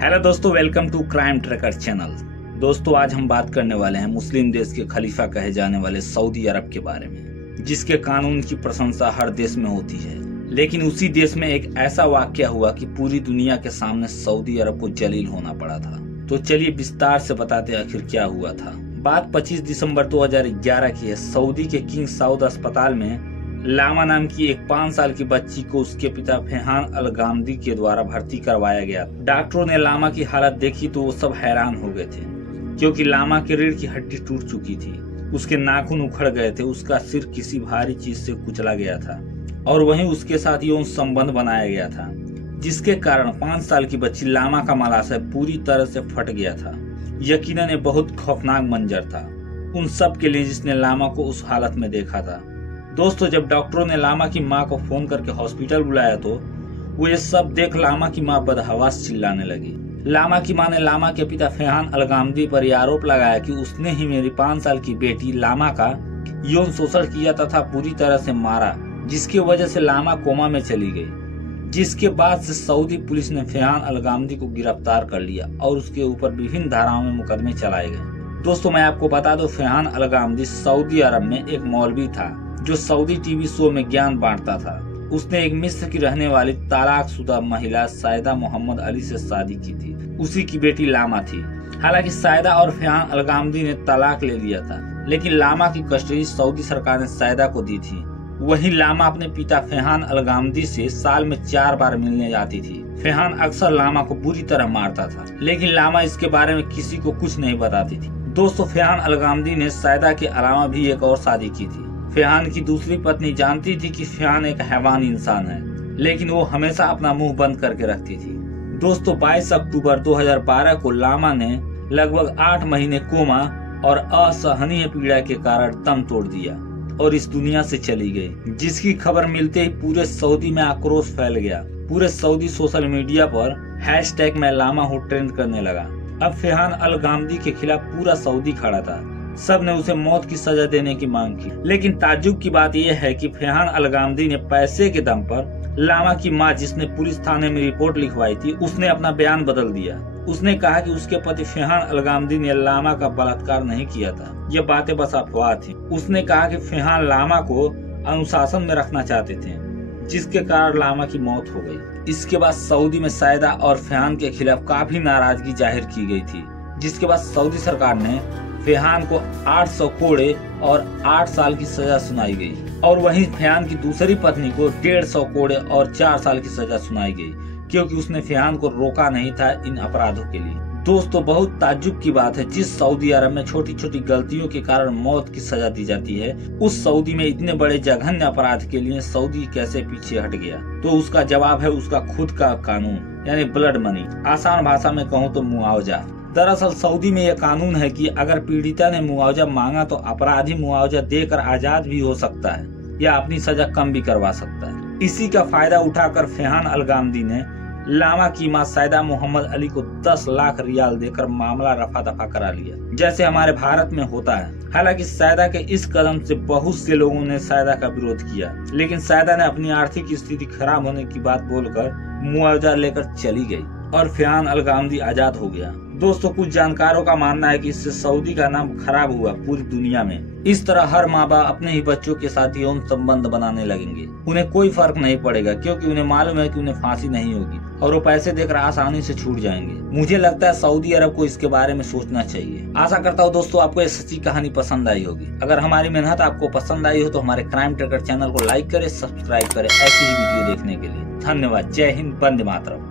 Hello दोस्तों, welcome to crime tracker channel. दोस्तों, आज हम बात करने वाले हैं मुस्लिम देश के खलीफा कहे जाने वाले सऊदी अरब के बारे में, जिसके कानून की प्रशंसा हर देश में होती है। लेकिन उसी देश में एक ऐसा वाकया हुआ कि पूरी दुनिया के सामने सऊदी अरब को जलील होना पड़ा था। तो चलिए विस्तार से बताते आखिर क्या हुआ था। बात 25 दिसंबर 2011 की है। सऊदी के किंग साउद अस्पताल में लामा नाम की एक 5 साल की बच्ची को उसके पिता फेहान अल गामदी के द्वारा भर्ती करवाया गया। डॉक्टरों ने लामा की हालत देखी तो वो सब हैरान हो गए थे, क्योंकि लामा की रीढ़ की हड्डी टूट चुकी थी, उसके नाखून उखड़ गए थे, उसका सिर किसी भारी चीज से कुचला गया था और वहीं उसके साथ यौन संबंध बनाया गया था, जिसके कारण 5 साल की बच्ची लामा का मलाशय पूरी तरह से फट गया था। यकीनन ये बहुत खौफनाक मंजर था उन सब के लिए जिसने लामा को उस हालत में देखा था। दोस्तों, जब डॉक्टरों ने लामा की मां को फोन करके हॉस्पिटल बुलाया तो वो ये सब देख लामा की मां बदहवास चिल्लाने लगी। लामा की मां ने लामा के पिता फेहान अल गामदी पर यह आरोप लगाया कि उसने ही मेरी 5 साल की बेटी लामा का यौन शोषण किया तथा पूरी तरह से मारा, जिसकी वजह से लामा कोमा में चली गई। जिसके बाद से सऊदी पुलिस ने फेहान अल गामदी को गिरफ्तार कर लिया और उसके ऊपर विभिन्न धाराओं में मुकदमे चलाए गए। दोस्तों, मैं आपको बता दूं, फेहान अल गामदी सऊदी अरब में एक मौलवी था जो सऊदी टीवी शो में ज्ञान बांटता था। उसने एक मिस्र की रहने वाली तलाकशुदा महिला सायदा मोहम्मद अली से शादी की थी। उसी की बेटी लामा थी। हालांकि सायदा और फेहान अल गामदी ने तलाक ले लिया था, लेकिन लामा की कस्टडी सऊदी सरकार ने सायदा को दी थी। वहीं लामा अपने पिता फेहान अल गामदी से साल में 4 बार मिलने जाती थी। फेहान अक्सर लामा को बुरी तरह मारता था, लेकिन लामा इसके बारे में किसी को कुछ नहीं बताती थी। दोस्तों, फेहान अल गामदी ने सायदा के अलावा भी एक और शादी की थी। फेहान की दूसरी पत्नी जानती थी कि फेहान एक हैवान इंसान है, लेकिन वो हमेशा अपना मुंह बंद करके रखती थी। दोस्तों, 22 अक्टूबर 2012 को लामा ने लगभग 8 महीने कोमा और असहनीय पीड़ा के कारण दम तोड़ दिया और इस दुनिया से चली गई, जिसकी खबर मिलते ही पूरे सऊदी में आक्रोश फैल गया। पूरे सऊदी सोशल मीडिया पर हैशटैग मैं लामा हूँ ट्रेंड करने लगा। अब फेहान अल गामदी के खिलाफ पूरा सऊदी खड़ा था। सब ने उसे मौत की सजा देने की मांग की। लेकिन ताज्जुब की बात यह है कि फेहान अल गामदी ने पैसे के दम पर लामा की मां, जिसने पुलिस थाने में रिपोर्ट लिखवाई थी, उसने अपना बयान बदल दिया। उसने कहा कि उसके पति फेहान अल गामदी ने लामा का बलात्कार नहीं किया था, ये बातें बस अफवाह थी। उसने कहा कि फेहान लामा को अनुशासन में रखना चाहते थे, जिसके कारण लामा की मौत हो गई। इसके बाद सऊदी में सायदा और फेहान के खिलाफ काफी नाराजगी जाहिर की गई थी, जिसके बाद सऊदी सरकार ने फेहान को 800 कोड़े और 8 साल की सजा सुनाई गई और वहीं फेहान की दूसरी पत्नी को 150 कोड़े और 4 साल की सजा सुनाई गई, क्योंकि उसने फेहान को रोका नहीं था इन अपराधों के लिए। दोस्तों, बहुत ताज्जुब की बात है, जिस सऊदी अरब में छोटी छोटी गलतियों के कारण मौत की सजा दी जाती है, उस सऊदी में इतने बड़े जघन्य अपराध के लिए सऊदी कैसे पीछे हट गया? तो उसका जवाब है उसका खुद का कानून, यानी ब्लड मनी। आसान भाषा में कहूँ तो मुआवजा। दरअसल सऊदी में यह कानून है कि अगर पीड़िता ने मुआवजा मांगा तो अपराधी मुआवजा देकर आजाद भी हो सकता है या अपनी सजा कम भी करवा सकता है। इसी का फायदा उठाकर फेहान अल गामदी ने लामा की मां सायदा मोहम्मद अली को 10 लाख रियाल देकर मामला रफा दफा करा लिया, जैसे हमारे भारत में होता है। हालांकि सायदा के इस कदम से बहुत से लोगों ने सायदा का विरोध किया, लेकिन सायदा ने अपनी आर्थिक स्थिति खराब होने की बात बोलकर मुआवजा लेकर चली गई और फेहान अल गामदी आजाद हो गया। दोस्तों, कुछ जानकारों का मानना है कि इससे सऊदी का नाम खराब हुआ पूरी दुनिया में। इस तरह हर माँ बाप अपने ही बच्चों के साथ यौन संबंध बनाने लगेंगे। उन्हें कोई फर्क नहीं पड़ेगा, क्योंकि उन्हें मालूम है कि उन्हें फांसी नहीं होगी और वो पैसे देकर आसानी से छूट जाएंगे। मुझे लगता है सऊदी अरब को इसके बारे में सोचना चाहिए। आशा करता हूँ दोस्तों आपको ये सच्ची कहानी पसंद आई होगी। अगर हमारी मेहनत आपको पसंद आई हो तो हमारे क्राइम ट्रैकर चैनल को लाइक करें, सब्सक्राइब करें ऐसी ही वीडियो देखने के लिए। धन्यवाद। जय हिंद, वंदे मातरम।